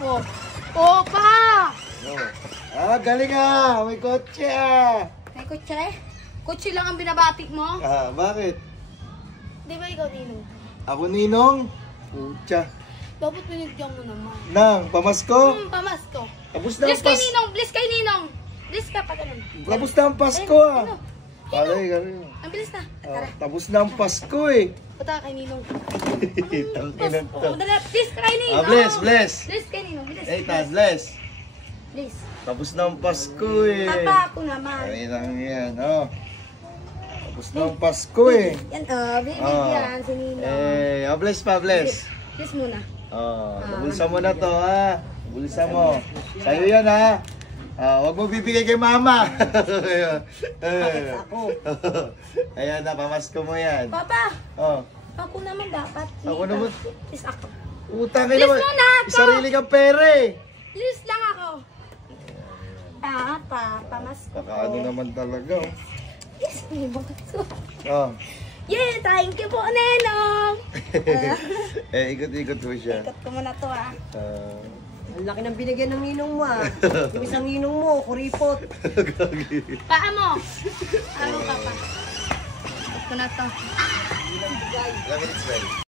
Oh. Opa! Oh. Galing ah! May kotse ah! May kutsi? Kutsi lang ang binabati mo? Bakit? Di ba ikaw, Ninong? Ako ninong? Pucha. Dapat pinigyan mo naman. Nang, pamasko? Pamasko. Tapos na ang Bless kay Pasko. Ninong! Bless kay Ninong! Bless ka pa ganun. Tapos na ang Pasko ah. Alay, galing. Ang bilis na. Tara. Tapos na ang Pasko eh. Punta ka kay Ninong. Tangkinan to. Dali. Bless ka kay Ninong. Bless, bless. Bless kay Ninong. Bless. Hey, Tad, bless. Bless. Tapos na ang Pasko eh. Papa ako naman. Ay lang yan, oh. Tapos na ang Pasko eh. Yan, bibigyan si Ninong. Bless pa, bless. Bless muna. Bulsa mo na to ha. Bulsa mo. Sa'yo yan ha. Huwag mo bibigay kay mama. Ako. Ayan na, pamasko mo yan. Papa, Oh. ako naman dapat. Ako naman. Please ako. Utang kayo Please naman. muna ako. Sarili kang pera eh. Please lang ako. Pamasko ko. Kakaano naman talaga oh. Yes, may mga to. Oh. Yeah, thank you po, Nenong. Ikot-ikot mo siya. Ikot ko muna to ah. Ang laki ng binigyan ng ninong mo ah. Yung isang ninong mo, kuripot. Paa mo. Ano, Papa? Ikot ko na to. Ilang minutes ba?